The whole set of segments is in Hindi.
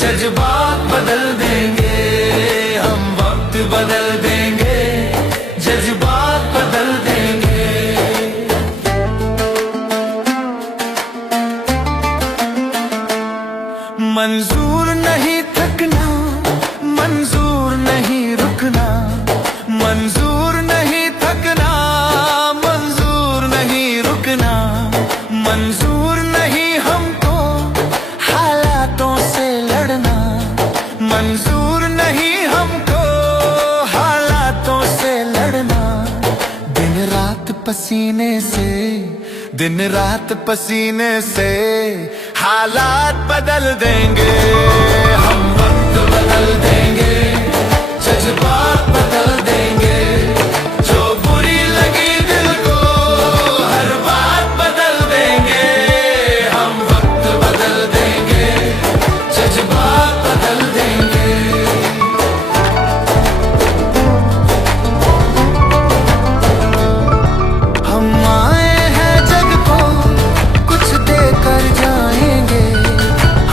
जज्बात बदल देंगे हम, वक्त बदल देंगे, जज्बात बदल देंगे। मंजूर नहीं थकना, मंजूर नहीं रुकना, मंजूर नहीं थकना, मंजूर नहीं रुकना, मंजूर नहीं हमको हालातों से लड़ना, मंजूर नहीं हमको हालातों से लड़ना। दिन रात पसीने से, दिन रात पसीने से हालात बदल देंगे हम, वक्त बदल देंगे, जज्बात बदल देंगे। जो बुरी लगी दिल को हर बात बदल देंगे हम, वक्त बदल देंगे, जज्बात बदल देंगे। हम आए हैं जग को कुछ देकर जाएंगे,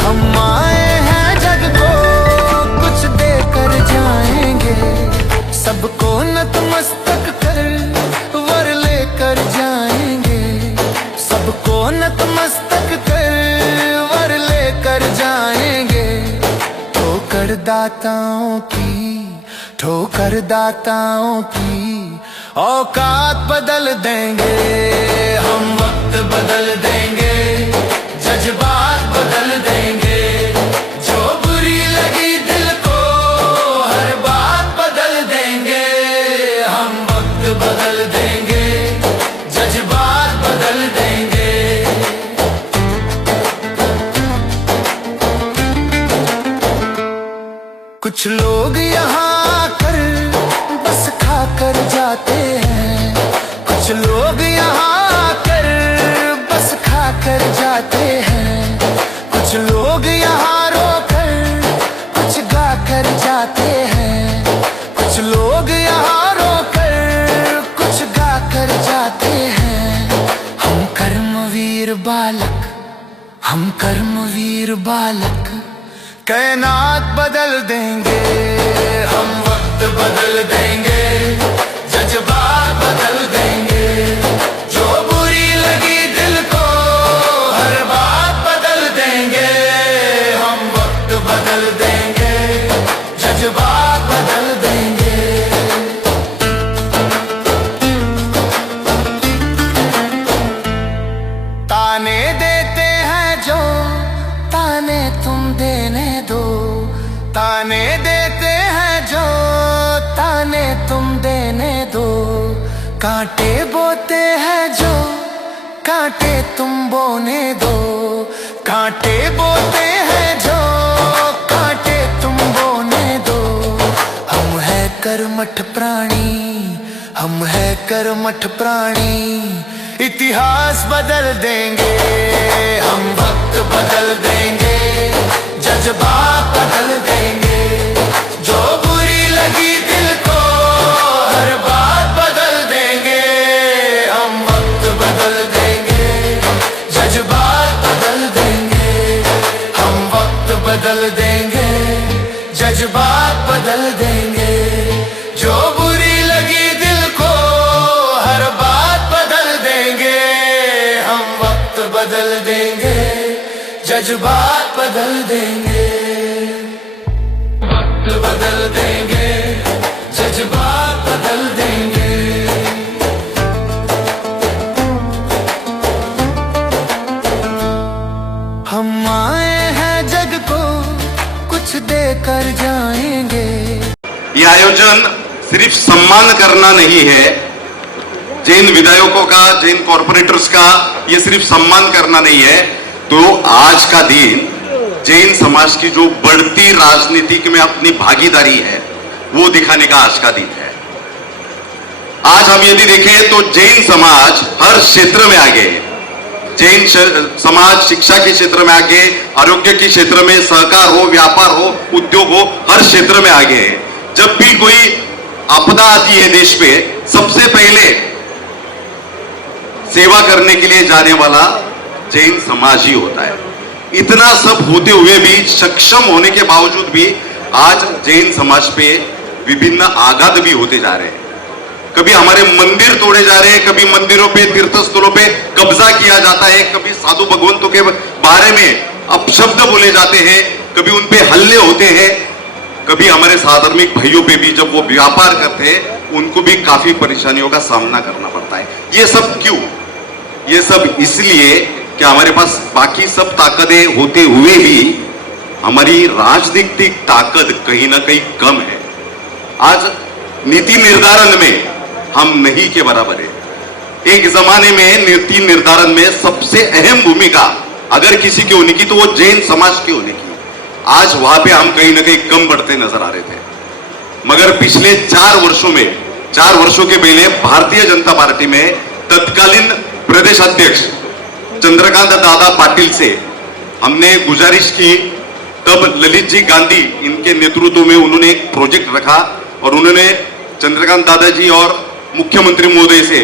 हम आए हैं जग को कुछ देकर जाएंगे। सबको नतमस्तक कर वर लेकर जाएंगे, सबको नतमस्तक कर वर लेकर जाएंगे। ठोकर दाताओं की, ठोकर दाताओं की औकात बदल देंगे हम, वक्त बदल देंगे, जज्बात बदल देंगे। जो बुरी लगी दिल को हर बात बदल देंगे हम, वक्त बदल देंगे, जज्बात बदल देंगे। कुछ लोग यहाँ आकर बस खाकर जाते हैं, कुछ लोग यहाँ आकर बस खाकर जाते हैं, कुछ लोग यहाँ रोकर कुछ गाकर जाते हैं, कुछ लोग यहाँ रोकर कुछ गाकर जाते हैं। हम कर्मवीर बालक, हम कर्मवीर बालक कायनात बदल देंगे हम, वक्त बदल देंगे, जज्बात बदल देंगे। जो बुरी लगी दिल को हर बात बदल देंगे हम, वक्त बदल देंगे, जज्बात बदल देंगे। ताने देते हैं जो ताने तुम देने दो, ताने देते हैं जो ताने तुम देने दो। कांटे बोते हैं जो कांटे तुम बोने दो, कांटे बोते हैं जो कांटे तुम बोने दो। हम है कर्मठ प्राणी, हम है कर्मठ प्राणी, इतिहास बदल देंगे हम, वक्त बदल देंगे, जज्बात बदल देंगे। जो बुरी लगी दिल को हर बात बदल देंगे हम, वक्त बदल देंगे, जज्बात बदल देंगे। हम वक्त बदल देंगे, जज्बात बदल देंगे। जो बुरी लगी दिल को हर बात बदल देंगे हम, वक्त बदल देंगे, जज्बात बदल देंगे, वक्त बदल देंगे, जज्बात बदल देंगे। हम आए हैं जग को कुछ देकर जाएंगे। ये आयोजन सिर्फ सम्मान करना नहीं है जैन विधायकों का, जैन कॉर्पोरेटर्स का, ये सिर्फ सम्मान करना नहीं है। तो आज का दिन जैन समाज की जो बढ़ती राजनीतिक में अपनी भागीदारी है वो दिखाने का आज का दिन है। आज हम यदि देखें तो जैन समाज हर क्षेत्र में आगे है। जैन समाज शिक्षा के क्षेत्र में आगे, आरोग्य के क्षेत्र में, सहकार हो, व्यापार हो, उद्योग हो, हर क्षेत्र में आगे है। जब भी कोई आपदा आती है देश पे, सबसे पहले सेवा करने के लिए जाने वाला जैन समाज ही होता है। इतना सब होते हुए भी, सक्षम होने के बावजूद भी आज जैन समाज पे विभिन्न आघात भी होते जा रहे हैं। कभी हमारे मंदिर तोड़े जा रहे हैं, कभी मंदिरों पे, तीर्थ स्थलों पे कब्जा किया जाता है, कभी साधु भगवंतों के बारे में अपशब्द बोले जाते हैं, कभी उन पे हल्ले होते हैं, कभी हमारे साधर्मिक भाइयों पे भी जब वो व्यापार करते हैं उनको भी काफी परेशानियों का सामना करना पड़ता है। ये सब क्यों? ये सब इसलिए कि हमारे पास बाकी सब ताकतें होते हुए भी हमारी राजनीतिक ताकत कहीं ना कहीं कम है। आज नीति निर्धारण में हम नहीं के बराबर है। एक जमाने में नीति निर्धारण में सबसे अहम भूमिका अगर किसी की होने की तो वो जैन समाज की होने की। आज वहां पे हम कहीं ना कहीं कम बढ़ते नजर आ रहे थे। मगर पिछले 4 वर्षों में, 4 वर्षों के पहले भारतीय जनता पार्टी में तत्कालीन प्रदेश अध्यक्ष चंद्रकांत दादा पाटिल से हमने गुजारिश की। तब ललित जी गांधी इनके नेतृत्व में उन्होंने एक प्रोजेक्ट रखा और उन्होंने चंद्रकांत दादाजी और मुख्यमंत्री महोदय से,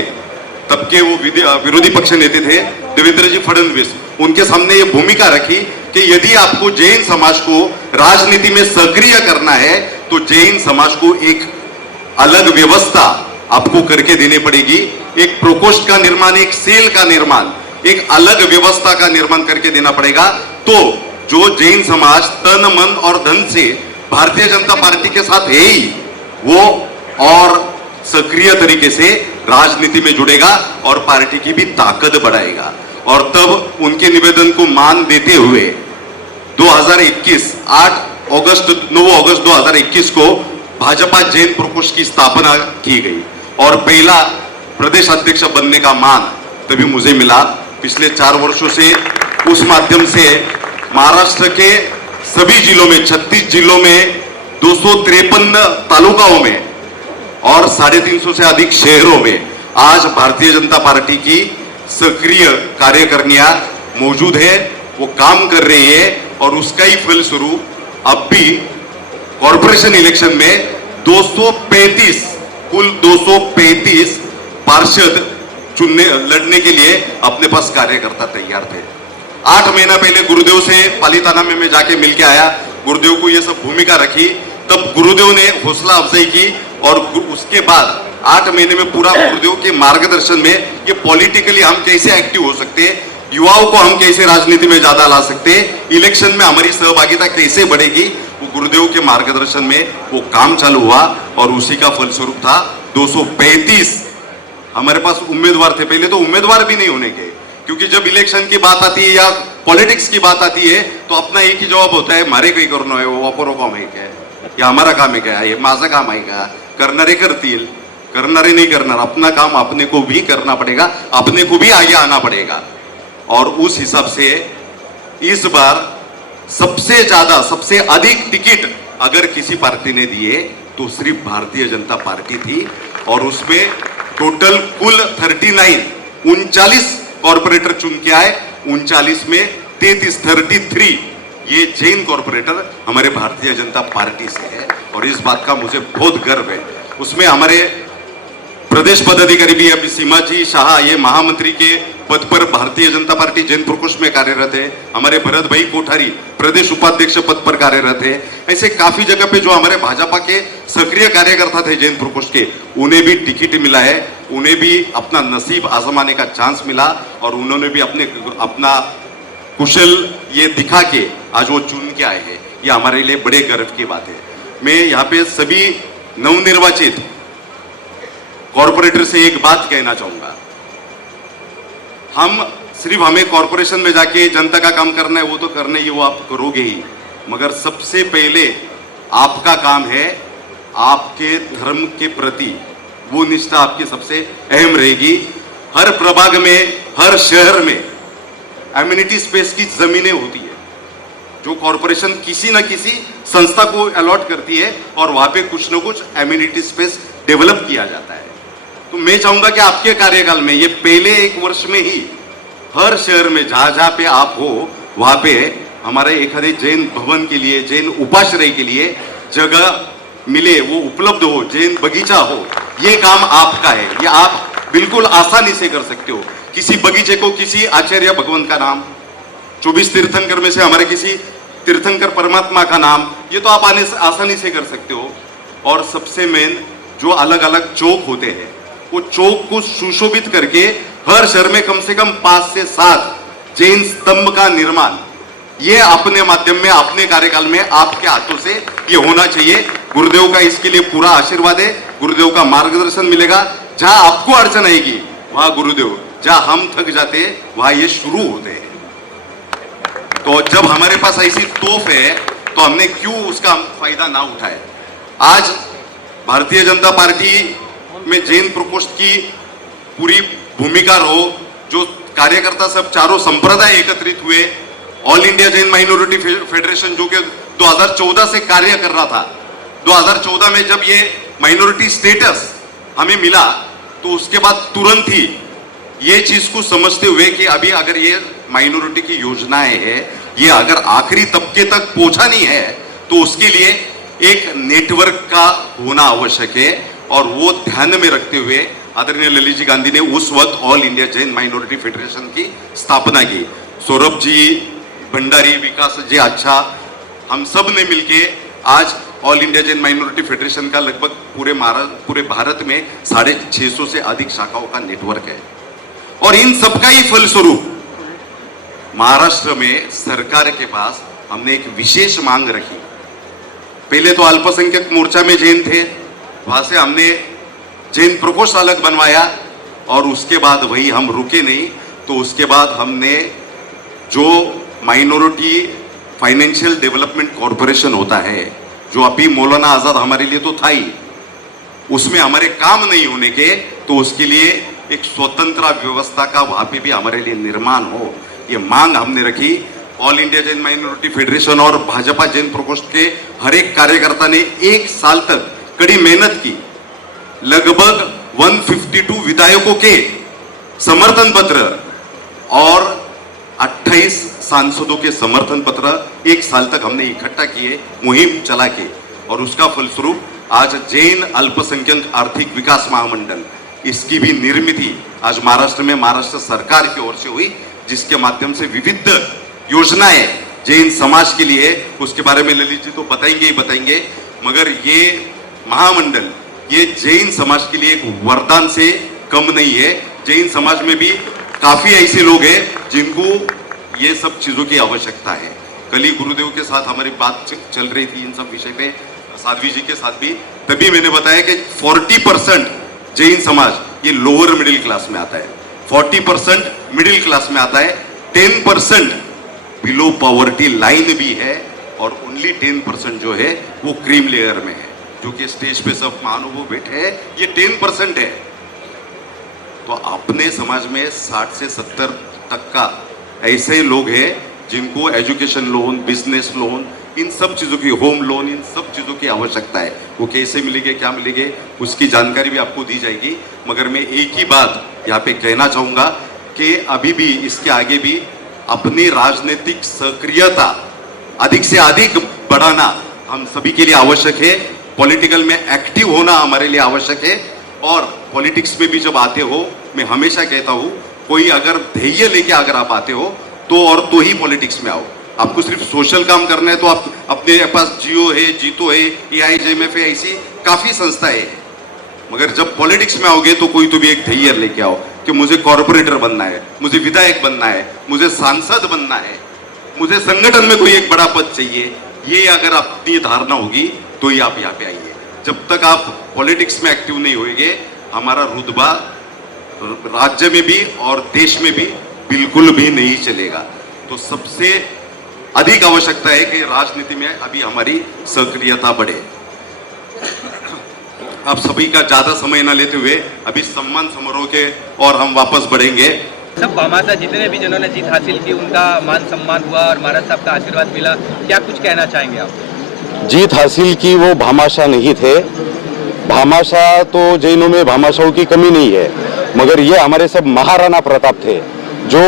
तब के वो विरोधी पक्ष नेता थे देवेंद्र जी फडणवीस, उनके सामने ये भूमिका रखी कि यदि आपको जैन समाज को राजनीति में सक्रिय करना है तो जैन समाज को एक अलग व्यवस्था आपको करके देनी पड़ेगी। एक प्रकोष्ठ का निर्माण, एक सेल का निर्माण, एक अलग व्यवस्था का निर्माण करके देना पड़ेगा। तो जो जैन समाज तन मन और धन से भारतीय जनता पार्टी के साथ है ही, वो और सक्रिय तरीके से राजनीति में जुड़ेगा और पार्टी की भी ताकत बढ़ाएगा। और तब उनके निवेदन को मान देते हुए 2021 9 अगस्त 2021 को भाजपा जैन प्रकोष्ठ की स्थापना की गई और पहला प्रदेश अध्यक्ष बनने का मान तभी मुझे मिला। पिछले 4 वर्षों से उस माध्यम से महाराष्ट्र के सभी जिलों में, 36 जिलों में, 253 तालुकाओं में और 350 से अधिक शहरों में आज भारतीय जनता पार्टी की सक्रिय कार्यकारिणियां मौजूद है, वो काम कर रही है और उसका ही फलस्वरूप अब भी कॉर्पोरेशन इलेक्शन में 235 कुल 235 पार्षद लड़ने के लिए अपने पास कार्यकर्ता तैयार थे। 8 महीना पहले गुरुदेव से पालीताना में मैं जाके मिलके आया, गुरुदेव को ये सब भूमिका रखी, तब गुरुदेव ने हौसला अफजाई की और उसके बाद 8 महीने में पूरा गुरुदेव के मार्गदर्शन में ये पॉलिटिकली हम कैसे एक्टिव हो सकते हैं, युवाओं को हम कैसे राजनीति में ज्यादा ला सकते हैं, इलेक्शन में हमारी सहभागिता कैसे बढ़ेगी, वो गुरुदेव के मार्गदर्शन में वो काम चालू हुआ और उसी का फलस्वरूप था 235 हमारे पास उम्मीदवार थे। पहले तो उम्मीदवार भी नहीं होने के, क्योंकि जब इलेक्शन की बात आती है या पॉलिटिक्स की बात आती है तो अपना एक ही जवाब होता है, मारे काही करणं आहे, वापरो काम आहे काय, या हमारा काम आहे काय, हे माझं काम आहे का, करणारे करतील, करणारे नहीं करना, अपना काम अपने को भी करना पड़ेगा, अपने को भी आगे आना पड़ेगा। और उस हिसाब से इस बार सबसे ज्यादा, सबसे अधिक टिकट अगर किसी पार्टी ने दिए तो सिर्फ भारतीय जनता पार्टी थी और उसमें टोटल कुल 39 कॉर्पोरेटर चुन के आए। 39 में 33 ये जैन कॉर्पोरेटर हमारे भारतीय जनता पार्टी से है और इस बात का मुझे बहुत गर्व है। उसमें हमारे प्रदेश पदाधिकारी भी अभी सीमा जी शाह ये महामंत्री के पद पर भारतीय जनता पार्टी जैन प्रकोष्ठ में कार्यरत है, हमारे भरत भाई कोठारी प्रदेश उपाध्यक्ष पद पर कार्यरत है। ऐसे काफी जगह पे जो हमारे भाजपा के सक्रिय कार्यकर्ता थे जैन प्रकोष्ठ के, उन्हें भी टिकट मिला है, उन्हें भी अपना नसीब आजमाने का चांस मिला और उन्होंने भी अपना कुशल ये दिखा के आज वो चुन के आए हैं। ये हमारे लिए बड़े गर्व की बात है। मैं यहाँ पे सभी नवनिर्वाचित कॉर्पोरेटर से एक बात कहना चाहूंगा, हम सिर्फ हमें कॉर्पोरेशन में जाके जनता का काम करना है, वो तो करना ही, वो आप करोगे ही, मगर सबसे पहले आपका काम है आपके धर्म के प्रति वो निष्ठा आपकी सबसे अहम रहेगी। हर प्रभाग में, हर शहर में एम्यूनिटी स्पेस की जमीनें होती है जो कॉर्पोरेशन किसी न किसी संस्था को अलॉट करती है और वहां पे कुछ न कुछ एम्यूनिटी स्पेस डेवलप किया जाता है। तो मैं चाहूंगा कि आपके कार्यकाल में ये पहले 1 वर्ष में ही हर शहर में जहां जहां पे आप हो वहां पे हमारे एखादे जैन भवन के लिए, जैन उपाश्रय के लिए जगह मिले, वो उपलब्ध हो, जैन बगीचा हो। ये काम आपका है, ये आप बिल्कुल आसानी से कर सकते हो। किसी बगीचे को किसी आचार्य भगवंत का नाम, 24 तीर्थंकर में से हमारे किसी तीर्थंकर परमात्मा का नाम, ये तो आप आसानी से कर सकते हो। और सबसे मेन जो अलग अलग चौक होते हैं, वो चौक को सुशोभित करके हर शहर में कम से कम 5 से 7 जैन स्तंभ का निर्माण, ये अपने माध्यम में, अपने कार्यकाल में आपके हाथों से ये होना चाहिए। गुरुदेव का इसके लिए पूरा आशीर्वाद है, गुरुदेव का मार्गदर्शन मिलेगा। जहां आपको अड़चन आएगी वहां गुरुदेव, जहां हम थक जाते वहां ये शुरू होते हैं। तो जब हमारे पास ऐसी तोफ है तो हमने क्यों उसका फायदा ना उठाए। आज भारतीय जनता पार्टी में जैन प्रकोष्ठ की पूरी भूमिका रहो, जो कार्यकर्ता सब चारों संप्रदाय एकत्रित हुए, all India Jain minority federation जो कि 2014 से कार्य कर रहा था, 2014 में जब ये माइनॉरिटी स्टेटस हमें मिला तो उसके बाद तुरंत ही ये चीज को समझते हुए कि अभी अगर ये माइनॉरिटी की योजनाएं है, ये अगर आखिरी तबके तक पहुंचानी है तो उसके लिए एक नेटवर्क का होना आवश्यक है। और वो ध्यान में रखते हुए आदरणीय ललित जी गांधी ने उस वक्त all India Jain minority federation की स्थापना की। सौरभ जी, भंडारी, विकास जी, अच्छा, हम सब ने मिलके आज all India Jain minority federation का लगभग पूरे भारत में 650 से अधिक शाखाओं का नेटवर्क है। और इन सबका ही फलस्वरूप महाराष्ट्र में सरकार के पास हमने एक विशेष मांग रखी। पहले तो अल्पसंख्यक मोर्चा में जैन थे, वहां से हमने जैन प्रकोष्ठ अलग बनवाया और उसके बाद वही हम रुके नहीं, तो उसके बाद हमने जो माइनॉरिटी फाइनेंशियल डेवलपमेंट कॉरपोरेशन होता है, जो अभी मौलाना आजाद हमारे लिए तो था ही, उसमें हमारे काम नहीं होने के, तो उसके लिए एक स्वतंत्र व्यवस्था का वहां पे भी हमारे लिए निर्माण हो, ये मांग हमने रखी। All India Jain minority federation और भाजपा जैन प्रकोष्ठ के हर एक कार्यकर्ता ने 1 साल तक कड़ी मेहनत की। लगभग 152 विधायकों के समर्थन पत्र और 28 सांसदों के समर्थन पत्र 1 साल तक हमने इकट्ठा किए, मुहिम चला के, और उसका फलस्वरूप आज जैन अल्पसंख्यक आर्थिक विकास महामंडल, इसकी भी निर्मित आज महाराष्ट्र में महाराष्ट्र सरकार की ओर से हुई, जिसके माध्यम से विविध योजनाएं जैन समाज के लिए, उसके बारे में ललित जी तो बताएंगे ही बताएंगे, मगर ये महामंडल ये जैन समाज के लिए एक वरदान से कम नहीं है। जैन समाज में भी काफी ऐसे लोग हैं जिनको ये सब चीजों की आवश्यकता है। कल ही गुरुदेव के साथ हमारी बात चल रही थी इन सब विषय पे, साध्वी जी के साथ भी, तभी मैंने बताया कि 40% जैन समाज ये लोअर मिडिल क्लास में आता है, 40% मिडिल क्लास में आता है, 10% बिलो पॉवर्टी लाइन भी है, और ओनली 10% जो है वो क्रीम लेयर में है, जो कि स्टेज पे सब महानुभाव बैठे हैं, ये 10% है। तो अपने समाज में 60 से 70% ऐसे लोग हैं जिनको एजुकेशन लोन, बिजनेस लोन, इन सब चीज़ों की, होम लोन, इन सब चीज़ों की आवश्यकता है। वो कैसे मिलेंगे, क्या मिलेंगे, उसकी जानकारी भी आपको दी जाएगी। मगर मैं एक ही बात यहाँ पे कहना चाहूँगा कि अभी भी, इसके आगे भी अपनी राजनीतिक सक्रियता अधिक से अधिक बढ़ाना हम सभी के लिए आवश्यक है। पॉलिटिकल में एक्टिव होना हमारे लिए आवश्यक है। और पॉलिटिक्स में भी जब आते हो, मैं हमेशा कहता हूँ, कोई अगर ध्येय लेके अगर आप आते हो तो ही पॉलिटिक्स में आओ। आपको सिर्फ सोशल काम करना है तो आप अपने पास जियो है, जीतो है, AIJMF है, ऐसी काफी संस्थाएं हैं। मगर जब पॉलिटिक्स में आओगे तो कोई तो भी एक ध्येय लेके आओ कि मुझे कॉर्पोरेटर बनना है, मुझे विधायक बनना है, मुझे सांसद बनना है, मुझे संगठन में कोई एक बड़ा पद चाहिए। ये अगर अपनी धारणा होगी तो ही आप यहाँ पे आइए। जब तक आप पॉलिटिक्स में एक्टिव नहीं होंगे, हमारा रुतबा राज्य में भी और देश में भी बिल्कुल भी नहीं चलेगा। तो सबसे अधिक आवश्यकता है कि राजनीति में अभी हमारी सक्रियता बढ़े। आप सभी का ज्यादा समय न लेते हुए अभी सम्मान समारोह के और हम वापस बढ़ेंगे। सब भामाशाह जितने भी जिन्होंने जीत हासिल की, उनका मान सम्मान हुआ और महाराज साहब का आशीर्वाद मिला, क्या कुछ कहना चाहेंगे आप? जीत हासिल की वो भामाशाह नहीं थे, भामाशाह तो जैनों में भामाशाहों की कमी नहीं है, मगर ये हमारे सब महाराणा प्रताप थे जो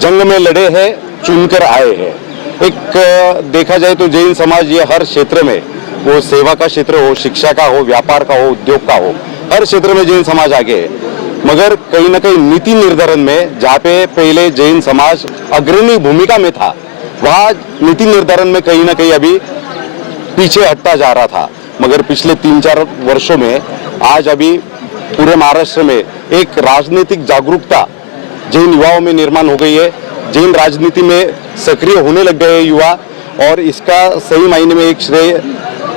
जंग में लड़े हैं, चुनकर आए हैं। एक देखा जाए तो जैन समाज ये हर क्षेत्र में, वो सेवा का क्षेत्र हो, शिक्षा का हो, व्यापार का हो, उद्योग का हो, हर क्षेत्र में जैन समाज आगे है। मगर कहीं ना कहीं नीति निर्धारण में जहाँ पे पहले जैन समाज अग्रणी भूमिका में था, वहाँ नीति निर्धारण में कहीं ना कहीं अभी पीछे हटता जा रहा था। मगर पिछले 3-4 वर्षों में आज अभी पूरे महाराष्ट्र में एक राजनीतिक जागरूकता जैन युवाओं में निर्माण हो गई है। जैन राजनीति में सक्रिय होने लग गए युवा, और इसका सही मायने में एक श्रेय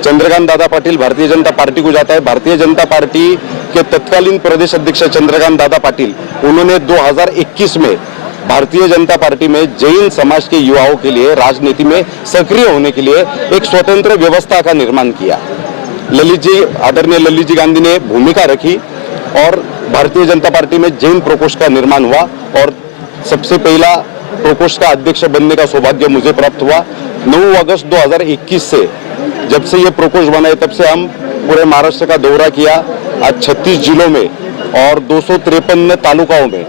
चंद्रकांत दादा पाटिल भारतीय जनता पार्टी को जाता है। भारतीय जनता पार्टी के तत्कालीन प्रदेश अध्यक्ष चंद्रकांत दादा पाटिल, उन्होंने 2021 में भारतीय जनता पार्टी में जैन समाज के युवाओं के लिए राजनीति में सक्रिय होने के लिए एक स्वतंत्र व्यवस्था का निर्माण किया। आदरणीय ललित जी गांधी ने भूमिका रखी और भारतीय जनता पार्टी में जैन प्रकोष्ठ का निर्माण हुआ, और सबसे पहला प्रकोष्ठ का अध्यक्ष बनने का सौभाग्य मुझे प्राप्त हुआ। 9 अगस्त 2021 से जब से ये प्रकोष्ठ बना है, तब से हम पूरे महाराष्ट्र का दौरा किया। आज 36 जिलों में और 253 तालुकाओं में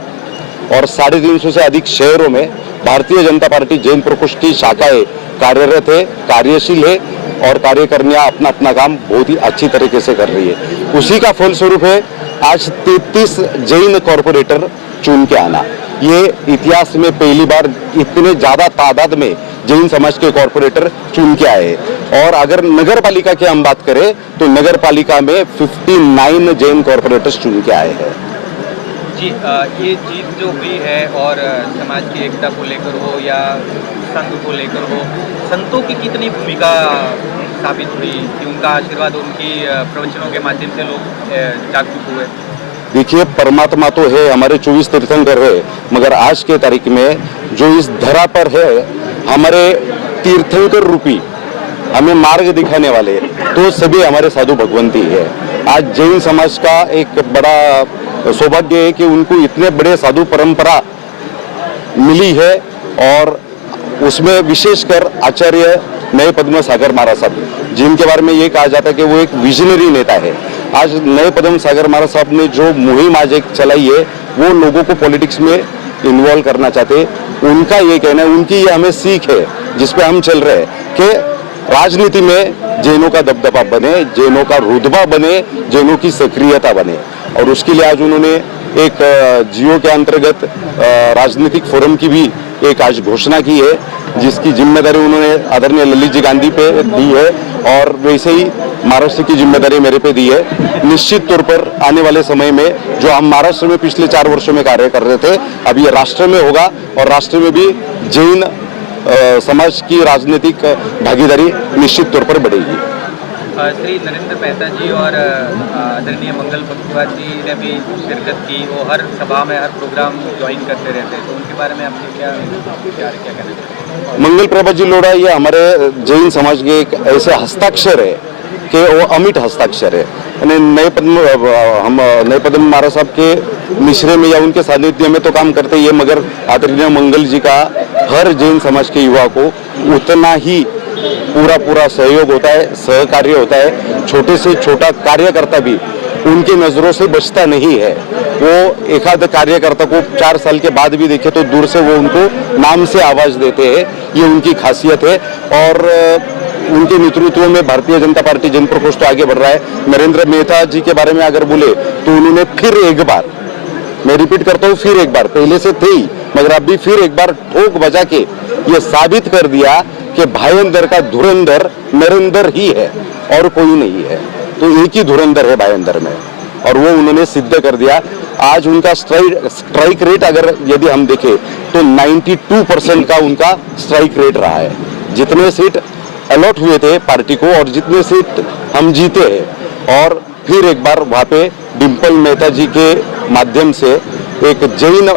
और 350 से अधिक शहरों में भारतीय जनता पार्टी जैन प्रकोष्ठ की शाखाएं कार्यरत है, कार्यशील है, और कार्यकर्मियां अपना अपना काम बहुत ही अच्छी तरीके से कर रही है। उसी का फलस्वरूप है आज 33 जैन कॉर्पोरेटर चुन के आना। ये इतिहास में पहली बार इतने ज्यादा तादाद में जैन समाज के कॉर्पोरेटर चुन के आए। और अगर नगर पालिका की हम बात करें तो नगर पालिका में 59 जैन कॉर्पोरेटर्स चुन के आए हैं। जी, ये जीत जो हुई है और समाज की एकता को लेकर हो या संघ को लेकर हो, संतों की कितनी भूमिका साबित हुई कि उनका आशीर्वाद, उनकी प्रवचनों के माध्यम से लोग जागरूक हुए? देखिए, परमात्मा तो है, हमारे 24 तीर्थंकर है, मगर आज के तारीख में जो इस धरा पर है, हमारे तीर्थंकर रूपी हमें मार्ग दिखाने वाले तो सभी हमारे साधु भगवंती है। आज जैन समाज का एक बड़ा सौभाग्य है कि उनको इतने बड़े साधु परंपरा मिली है, और उसमें विशेषकर आचार्य नए पद्म सागर महाराज साहब, जिनके बारे में ये कहा जाता है कि वो एक विजनरी नेता है। आज नए पद्म सागर महाराज साहब ने जो मुहिम आज एक चलाई है, वो लोगों को पॉलिटिक्स में इन्वॉल्व करना चाहते। उनका ये कहना है, उनकी ये हमें सीख है जिसपे हम चल रहे हैं कि राजनीति में जैनों का दबदबा बने, जैनों का रुतबा बने, जैनों की सक्रियता बने। और उसके लिए आज उन्होंने एक जियो के अंतर्गत राजनीतिक फोरम की भी एक आज घोषणा की है, जिसकी जिम्मेदारी उन्होंने आदरणीय ललित जी गांधी पे दी है, और वैसे ही महाराष्ट्र की जिम्मेदारी मेरे पे दी है। निश्चित तौर पर आने वाले समय में जो हम महाराष्ट्र में पिछले 4 वर्षों में कार्य कर रहे थे, अब ये राष्ट्र में होगा, और राष्ट्र में भी जैन समाज की राजनीतिक भागीदारी निश्चित तौर पर बढ़ेगी। श्री नरेंद्र मेहता जी और आदरणीय मंगल बख्तुवार जी ने भी शिरकत की। वो हर सभा में, हर प्रोग्राम ज्वाइन करते रहते हैं, तो उनके बारे में आपने क्या कहना चाहिए? मंगल प्रभा जी लोढ़ा ये हमारे जैन समाज के एक ऐसे हस्ताक्षर है कि वो अमिट हस्ताक्षर है। यानी नए पद्म महाराज साहब के मिश्रे में या उनके सानिध्य में तो काम करते ही है, मगर आदरणीय मंगल जी का हर जैन समाज के युवा को उतना ही पूरा सहयोग होता है, सहकार्य होता है। छोटे से छोटा कार्यकर्ता भी उनकी नजरों से बचता नहीं है। वो एक आध कार्यकर्ता को 4 साल के बाद भी देखे तो दूर से वो उनको नाम से आवाज देते हैं, ये उनकी खासियत है। और उनके नेतृत्व में भारतीय जनता पार्टी जन प्रकोष्ठ आगे बढ़ रहा है। नरेंद्र मेहता जी के बारे में अगर बोले तो उन्होंने फिर एक बार, मैं रिपीट करता हूँ, फिर एक बार, पहले से थे ही मगर अब भी फिर एक बार ठोक बजा के ये साबित कर दिया कि भाईंदर का धुरंधर नरेंद्र ही है और कोई नहीं है। तो एक ही धुरंधर है भाईंदर में, और वो उन्होंने सिद्ध कर दिया। आज उनका स्ट्राइक रेट अगर यदि हम देखें तो 92% का उनका स्ट्राइक रेट रहा है। जितने सीट अलॉट हुए थे पार्टी को और जितने सीट हम जीते हैं, और फिर एक बार वहाँ पे डिम्पल मेहता जी के माध्यम से एक जैन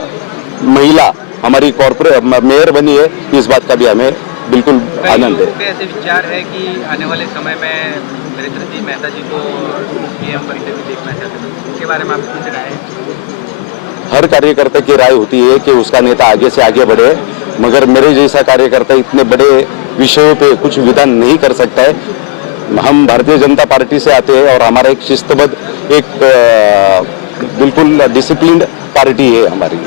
महिला हमारी कॉर्पोरेट मेयर बनी है, इस बात का भी हमें बिल्कुल आनंद है। ऐसे विचार है कि आने वाले समय में नरेंद्र जी मेहता जी को पीएम बनते हुए देखना चाहते हैं, उसके बारे में आपकी कुछ राय है? हर कार्यकर्ता की राय होती है कि उसका नेता आगे से आगे बढ़े, मगर मेरे जैसा कार्यकर्ता इतने बड़े विषयों पे कुछ विधान नहीं कर सकता है। हम भारतीय जनता पार्टी से आते हैं और हमारा एक शिस्तबद्ध एक बिल्कुल डिसिप्लिन्ड पार्टी है हमारी।